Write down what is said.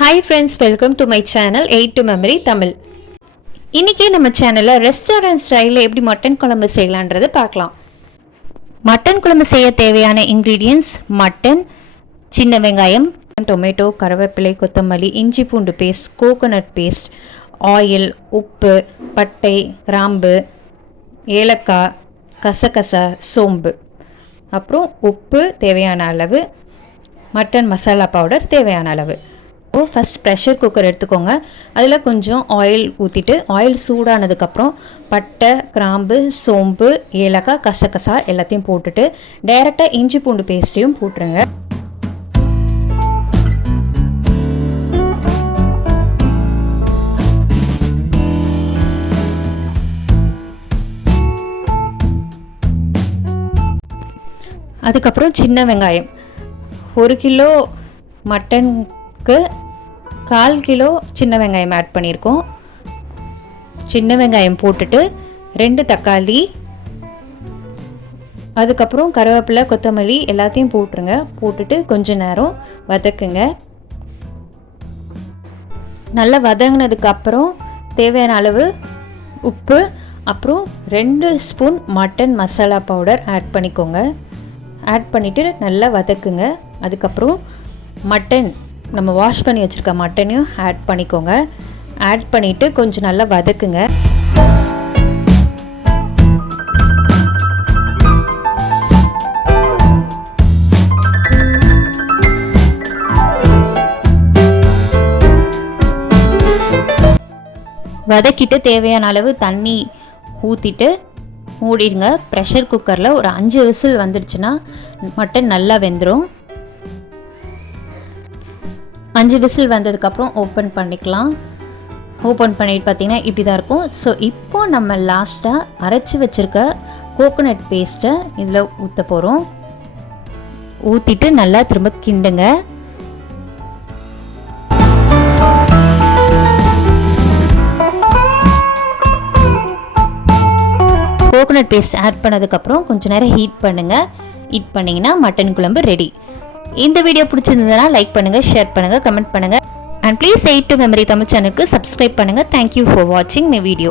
Hi friends, welcome to my channel 8 to Memory Tamil. இன்னைக்கு நம்ம சேனல்ல ரெஸ்டாரன்ட் ஸ்டைல்ல எப்படி மட்டன் குழம்பு செய்யலாம்ன்றதை பார்க்கலாம். மட்டன் குழம்பு செய்ய தேவையான இன்கிரிடியன்ட்ஸ் மட்டன், சின்ன வெங்காயம், டொமேட்டோ, கருவேப்பிலை, கொத்தமல்லி, இஞ்சி பூண்டு பேஸ்ட், கோகோனட் பேஸ்ட், ஆயில், உப்பு, பட்டை, கிராம்பு, ஏலக்காய், கசகசா, சோம்பு, அப்புறம் உப்பு தேவையான அளவு, மட்டன் மசாலா பவுடர் தேவையான அளவு. ஃபஸ்ட் ப்ரெஷர் குக்கர் எடுத்துக்கோங்க. அதில் கொஞ்சம் ஆயில் ஊற்றிட்டு ஆயில் சூடானதுக்கப்புறம் பட்டை, கிராம்பு, சோம்பு, ஏலக்காய், கசகசா எல்லாத்தையும் போட்டுட்டு டைரெக்டாக இஞ்சி பூண்டு பேஸ்ட்டையும் போட்டுருங்க. அதுக்கப்புறம் சின்ன வெங்காயம், 1 கிலோ மட்டனுக்கு 1/4 கிலோ சின்ன வெங்காயம் ஆட் பண்ணியிருக்கோம். சின்ன வெங்காயம் போட்டுட்டு 2 தக்காளி, அதுக்கப்புறம் கருவேப்பிலை, கொத்தமல்லி எல்லாத்தையும் போட்டுருங்க. போட்டுட்டு கொஞ்ச நேரம் வதக்குங்க. நல்லா வதங்கினதுக்கப்புறம் தேவையான அளவு உப்பு, அப்புறம் 2 spoon mutton masala powder add பண்ணிக்கோங்க. ஆட் பண்ணிவிட்டு நல்லா வதக்குங்க. அதுக்கப்புறம் மட்டன் நம்ம வாஷ் பண்ணி வச்சுருக்க மட்டனையும் ஆட் பண்ணிக்கோங்க. ஆட் பண்ணிவிட்டு கொஞ்சம் நல்லா வதக்குங்க. வதக்கிட்டு தேவையான அளவு தண்ணி ஊற்றிட்டு மூடிடுங்க. ப்ரெஷர் குக்கரில் ஒரு 5 விசில் வந்துடுச்சுன்னா மட்டன் நல்லா வெந்துடும். 5 விசில் வந்ததுக்கப்புறம் ஓப்பன் பண்ணிக்கலாம். ஓப்பன் பண்ணிட்டு பார்த்தீங்கன்னா இப்படி தான் இருக்கும். ஸோ இப்போ நம்ம லாஸ்ட்டாக அரைச்சி வச்சுருக்க கோகோனட் பேஸ்ட்டை இதில் ஊற்ற போகிறோம். ஊற்றிட்டு நல்லா திரும்ப கிண்டுங்க. கோகோனட் பேஸ்ட் ஆட் பண்ணதுக்கப்புறம் கொஞ்சம் நேரம் ஹீட் பண்ணுங்கள். ஹீட் பண்ணிங்கன்னா மட்டன் குழம்பு ரெடி. இந்த வீடியோ பிடிச்சிருந்ததுன்னா லைக் பண்ணுங்கள், ஷேர் பண்ணுங்கள், கமெண்ட் பண்ணுங்கள். And please 8 to Memory Tamil சேனலுக்கு சப்ஸ்கிரைப் பண்ணுங்கள். தேங்க்யூ ஃபார் வாட்சிங் மை வீடியோ.